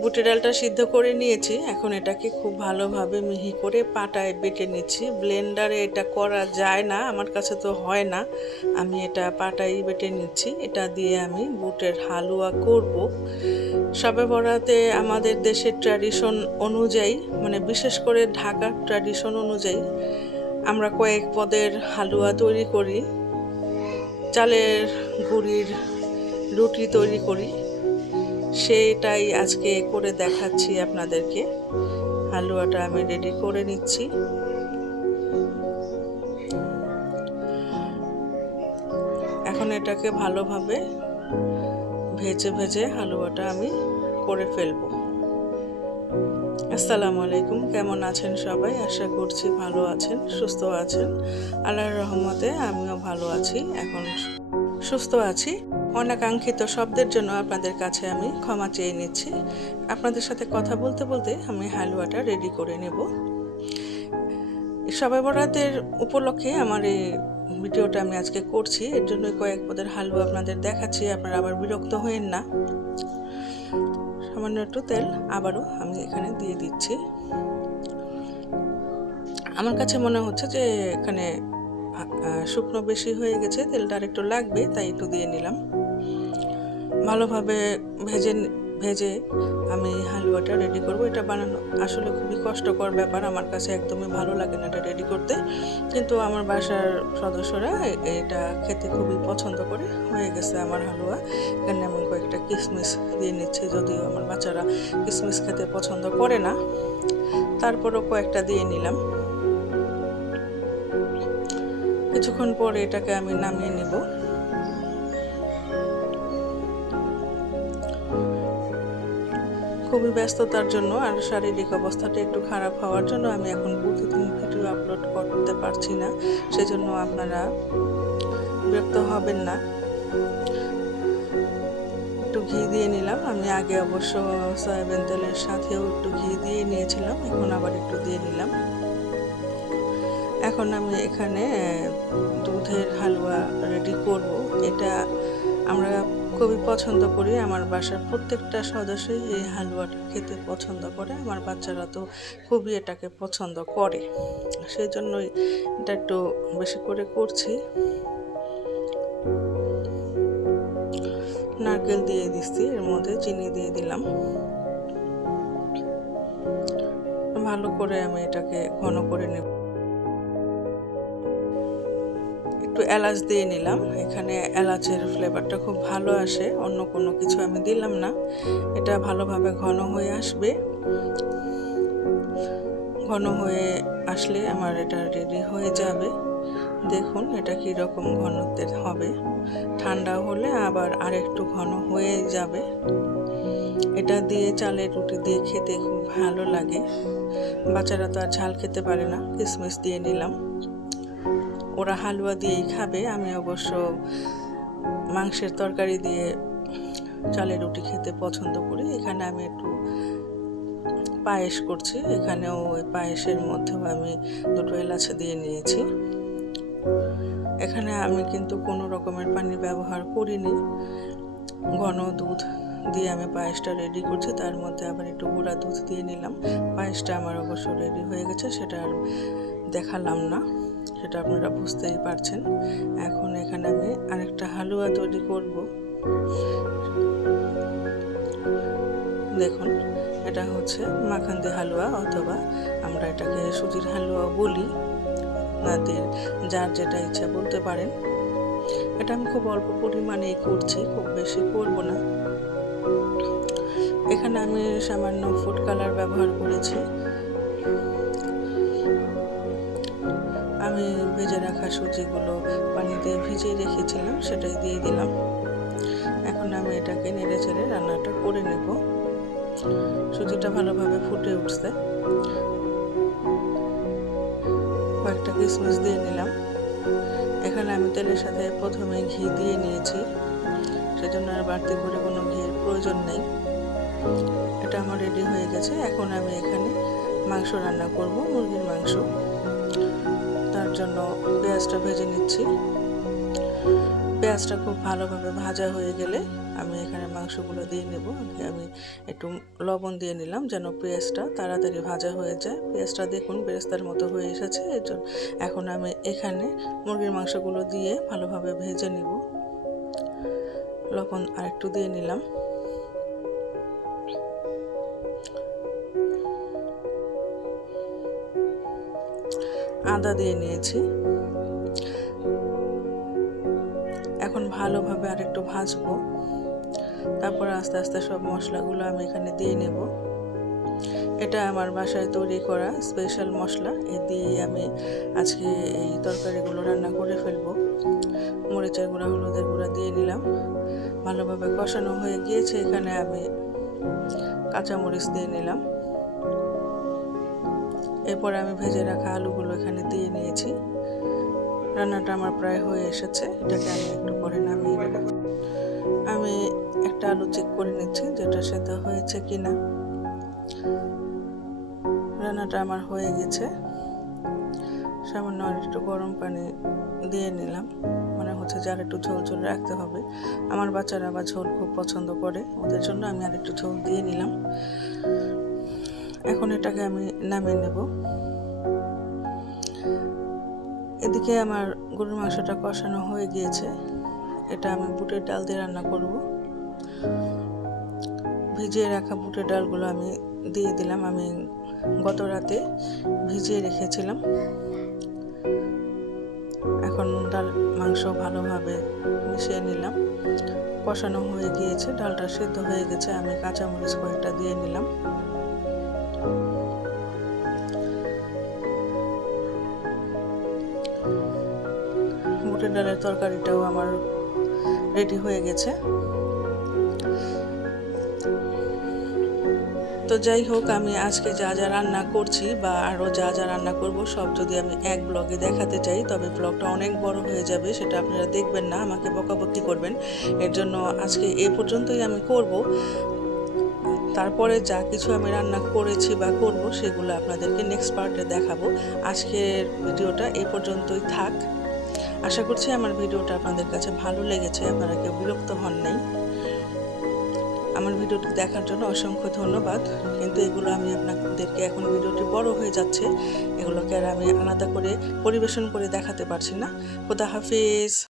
বুটের ডালটা সিদ্ধ করে নিয়েছি। এখন এটাকে খুব ভালোভাবে মিহি করে পাটায় বেটে নিচ্ছি। ব্লেন্ডারে এটা করা যায় না, আমার কাছে তো হয় না। আমি এটা পাটায় বেটে নিচ্ছি। এটা দিয়ে আমি বুটের হালুয়া করব। শবে বরাতে আমাদের দেশের ট্র্যাডিশন অনুযায়ী, মানে বিশেষ করে ঢাকার ট্র্যাডিশন অনুযায়ী আমরা কয়েক পদের হালুয়া তৈরি করি। চালের গুঁড়ির রুটি তৈরি করি, সেটাই আজকে করে দেখাচ্ছি আপনাদেরকে। হালুয়াটা আমি রেডি করে নিচ্ছি। এখন এটাকে ভালোভাবে ভেজে ভেজে হালুয়াটা আমি করে ফেলবো। আসসালামু আলাইকুম, কেমন আছেন সবাই? আশা করছি ভালো আছেন, সুস্থ আছেন। আল্লাহর রহমতে আমিও ভালো আছি, এখন সুস্থ আছি। অনাকাঙ্ক্ষিত শব্দের জন্য আপনাদের কাছে আমি ক্ষমা চেয়ে নিচ্ছি। আপনাদের সাথে কথা বলতে বলতে আমি হালুয়াটা রেডি করে নেব। শবে বরাতের উপলক্ষে আমার এই ভিডিওটা আমি আজকে করছি, এর জন্য কয়েক পদের হালুয়া আপনাদের দেখাচ্ছি। আপনারা আবার বিরক্ত হয়েন না। সামান্য একটু তেল আবারও আমি এখানে দিয়ে দিচ্ছি। আমার কাছে মনে হচ্ছে যে এখানে শুকনো বেশি হয়ে গেছে, তেলটা আর একটু লাগবে, তাই একটু দিয়ে নিলাম। ভালোভাবে ভেজে আমি হালুয়াটা রেডি করব। এটা বানানো আসলে খুবই কষ্টকর ব্যাপার, আমার কাছে একদমই ভালো লাগে না এটা রেডি করতে, কিন্তু আমার বাসার সদস্যরা এটা খেতে খুবই পছন্দ করে। হয়ে গেছে আমার হালুয়া। এখানে আমি কয়েকটা কিশমিশ দিয়ে নিচ্ছি, যদিও আমার বাচ্চারা কিশমিশ খেতে পছন্দ করে না, তারপরও কয়েকটা দিয়ে নিলাম। কিছুক্ষণ পরে এটাকে আমি নামিয়ে নেব। খুবই ব্যস্ততার জন্য আর শারীরিক অবস্থাটা একটু খারাপ হওয়ার জন্য আমি এখন প্রতিদিন ভিডিও আপলোড করতে পারছি না, সেজন্য আপনারা বিরক্ত হবেন না। একটু ঘি দিয়ে নিলাম। আমি আগে অবশ্য সয়াবিন তেলের সাথেও একটু ঘি দিয়ে নিয়েছিলাম, এখন আবার একটু দিয়ে নিলাম। এখন আমি এখানে দুধের হালুয়া রেডি করব। এটা আমরা খুবই পছন্দ করি, আমার বাসার প্রত্যেকটা সদস্যই এই হালুয়াটা খেতে পছন্দ করে। আমার বাচ্চারা তো খুবই এটাকে পছন্দ করে, সেই জন্যই এটা একটু বেশি করে করছি। নারকেল দিয়ে দিচ্ছি, এর মধ্যে চিনি দিয়ে দিলাম। ভালো করে আমি এটাকে ঘন করে নেব। একটু এলাচ দিয়ে নিলাম, এখানে এলাচের ফ্লেভারটা খুব ভালো আসে, অন্য কোনো কিছু আমি দিলাম না। এটা ভালোভাবে ঘন হয়ে আসবে। ঘন হয়ে আসলে আমার এটা রেডি হয়ে যাবে। দেখুন এটা কীরকম ঘনত্বের হবে। ঠান্ডা হলে আবার আরেকটু ঘন হয়ে যাবে। এটা দিয়ে চালের রুটি দিয়ে খেতে খুব ভালো লাগে। বাচ্চারা তো আর ঝাল খেতে পারে না। কিশমিশ দিয়ে নিলাম, ওরা হালুয়া দিয়েই খাবে। আমি অবশ্য মাংসের তরকারি দিয়ে চালের রুটি খেতে পছন্দ করি। এখানে আমি একটু পায়েস করছি, এখানেও ওই পায়েসের মধ্যেও আমি দুটো এলাচ দিয়ে নিয়েছি। এখানে আমি কিন্তু কোনো রকমের পানি ব্যবহার করিনি, ঘন দুধ দিয়ে আমি পায়েসটা রেডি করছি। তার মধ্যে আবার একটু গুঁড়া দুধ দিয়ে নিলাম। পায়েসটা আমার অবশ্য রেডি হয়ে গেছে, সেটা আর দেখালাম না, সেটা আপনারা বুঝতেই পারছেন। এখন এখানে আমি আরেকটা হালুয়া তৈরি করব। দেখুন এটা হচ্ছে মাখান্দি হালুয়া, অথবা আমরা এটাকে সুজির হালুয়া বলি। আপনাদের যার যেটা ইচ্ছা বলতে পারেন। এটা আমি খুব অল্প পরিমাণেই করছি, খুব বেশি করব না। এখানে আমি সামান্য ফুড কালার ব্যবহার করেছি। আমি ভেজে রাখা সুজিগুলো পানিতে ভিজিয়ে রেখেছিলাম, সেটাই দিয়ে দিলাম। এখন আমি এটাকে নেড়ে চেড়ে রান্নাটা করে নেব। সুজিটা ভালোভাবে ফুটে উঠছে। কয়েকটা কিশমিশ দিয়ে নিলাম। এখানে আমি তেলের সাথে প্রথমে ঘি দিয়ে নিয়েছি, সেজন্য আর বাড়তি করে কোনো ঘির প্রয়োজন নেই। এটা আমার রেডি হয়ে গেছে। এখন আমি এখানে মাংস রান্না করব, মুরগির মাংস। তার জন্য পেঁয়াজটা ভেজে নিচ্ছি। পেঁয়াজটা খুব ভালোভাবে ভাজা হয়ে গেলে আমি এখানে মাংসগুলো দিয়ে নেব। আমি একটু লবণ দিয়ে নিলাম যেন পেঁয়াজটা তাড়াতাড়ি ভাজা হয়ে যায়। পেঁয়াজটা দেখুন বেরেস্তার মতো হয়ে এসেছে। এর জন্য এখন আমি এখানে মুরগির মাংসগুলো দিয়ে ভালোভাবে ভেজে নিব। লবণ আরেকটু দিয়ে নিলাম। আদা দিয়ে নিয়েছি। এখন ভালোভাবে আরেকটু ভাজবো। তারপর আস্তে আস্তে সব মশলাগুলো আমি এখানে দিয়ে নেব। এটা আমার বাসায় তৈরি করা স্পেশাল মশলা। এ দিয়ে আমি আজকে এই তরকারিগুলো রান্না করে ফেলবো। মরিচের গুঁড়া, হলুদের গুঁড়া দিয়ে নিলাম। ভালোভাবে কষানো হয়ে গিয়েছে। এখানে আমি কাঁচামরিচ দিয়ে নিলাম। এরপর আমি ভেজে রাখা আলুগুলো এখানে দিয়ে নিয়েছি। রান্নাটা আমার প্রায় হয়ে এসেছে। এটাকে আমি একটু পরে নামিয়ে নেব। আমি একটা আলু চেক করে নিচ্ছি যেটা সেদ্ধ হয়েছে কিনা। রান্নাটা আমার হয়ে গেছে। সামান্য আর একটু গরম পানি দিয়ে নিলাম। মনে হচ্ছে যে আর একটু ঝোল ঝোল রাখতে হবে। আমার বাচ্চারা আবার ঝোল খুব পছন্দ করে, ওদের জন্য আমি আর একটু ঝোল দিয়ে নিলাম। এখন এটাকে আমি নামিয়ে নেব। এদিকে আমার গরুর মাংসটা কষানো হয়ে গিয়েছে। এটা আমি বুটের ডাল দিয়ে রান্না করব। ভিজিয়ে রাখা বুটের ডালগুলো আমি দিয়ে দিলাম। আমি গত রাতে ভিজিয়ে রেখেছিলাম। এখন ডাল মাংস ভালোভাবে মিশিয়ে নিলাম। কষানো হয়ে গিয়েছে, ডালটা সেদ্ধ হয়ে গেছে। আমি কাঁচামরিচ কয়েকটা দিয়ে নিলাম। বুটের ডালের তরকারিটাও আমার রেডি হয়ে গেছে। তো যাই হোক, আমি আজকে যা যা রান্না করছি বা আরও যা যা রান্না করব সব যদি আমি এক ব্লগে দেখাতে চাই তবে ব্লগটা অনেক বড় হয়ে যাবে। সেটা আপনারা দেখবেন না, আমাকে বকাবকি করবেন। এর জন্য আজকে এ পর্যন্তই আমি করব। তারপরে যা কিছু আমি রান্না করেছি বা করব সেগুলো আপনাদেরকে নেক্সট পার্টে দেখাবো। আজকের ভিডিওটা এই পর্যন্তই থাক। আশা করছি আমার ভিডিওটা আপনাদের কাছে ভালো লেগেছে, আপনারা কেউ বিরক্ত হন নাই। আমার ভিডিওটি দেখার জন্য অসংখ্য ধন্যবাদ। কিন্তু এগুলো আমি আপনাদেরকে, এখন ভিডিওটি বড় হয়ে যাচ্ছে, এগুলোকে আর আমি আলাদা করে পরিবেশন করে দেখাতে পারছি না। খোদা হাফেজ।